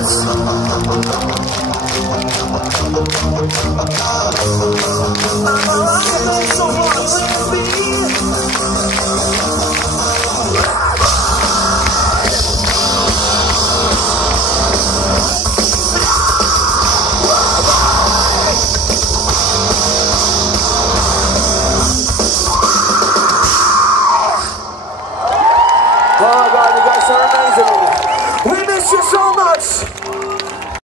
Oh my God, you guys are amazing. Miss you so much.